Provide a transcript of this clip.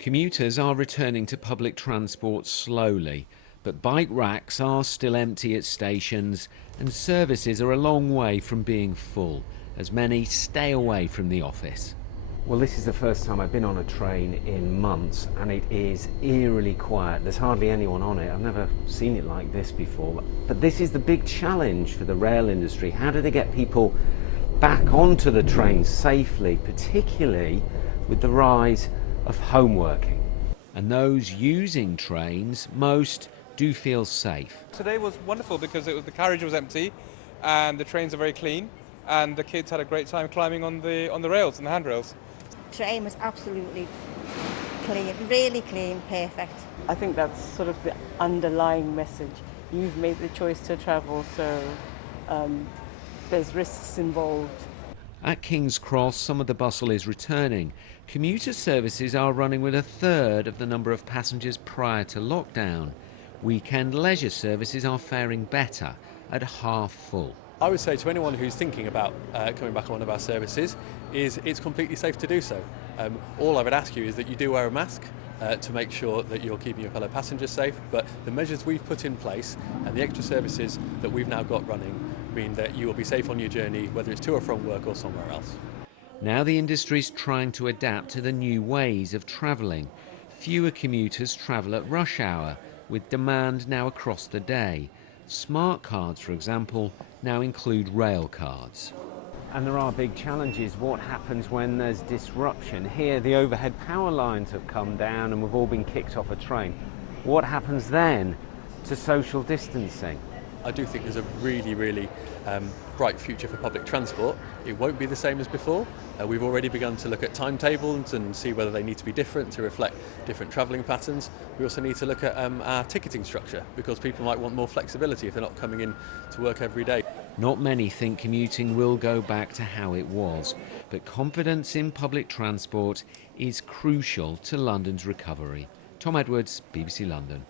Commuters are returning to public transport slowly, but bike racks are still empty at stations and services are a long way from being full, as many stay away from the office. Well, this is the first time I've been on a train in months and it is eerily quiet. There's hardly anyone on it. I've never seen it like this before. But this is the big challenge for the rail industry. How do they get people back onto the train safely, particularly with the rise of home working? And those using trains, most do feel safe. Today was wonderful because the carriage was empty and the trains are very clean and the kids had a great time climbing on the rails and the handrails. Train was absolutely clean, really clean, perfect. I think that's sort of the underlying message. You've made the choice to travel, so there's risks involved. At King's Cross, some of the bustle is returning. Commuter services are running with a third of the number of passengers prior to lockdown. Weekend leisure services are faring better, at half full. I would say to anyone who's thinking about coming back on one of our services is it's completely safe to do so. All I would ask you is that you do wear a mask to make sure that you're keeping your fellow passengers safe, but the measures we've put in place and the extra services that we've now got running mean that you will be safe on your journey, whether it's to or from work or somewhere else. Now the industry's trying to adapt to the new ways of travelling. Fewer commuters travel at rush hour, with demand now across the day. Smart cards, for example, now include rail cards. And there are big challenges. What happens when there's disruption? Here the overhead power lines have come down and we've all been kicked off a train. What happens then to social distancing? I do think there's a really bright future for public transport. It won't be the same as before. We've already begun to look at timetables and see whether they need to be different to reflect different travelling patterns. We also need to look at our ticketing structure because people might want more flexibility if they're not coming in to work every day. Not many think commuting will go back to how it was, but confidence in public transport is crucial to London's recovery. Tom Edwards, BBC London.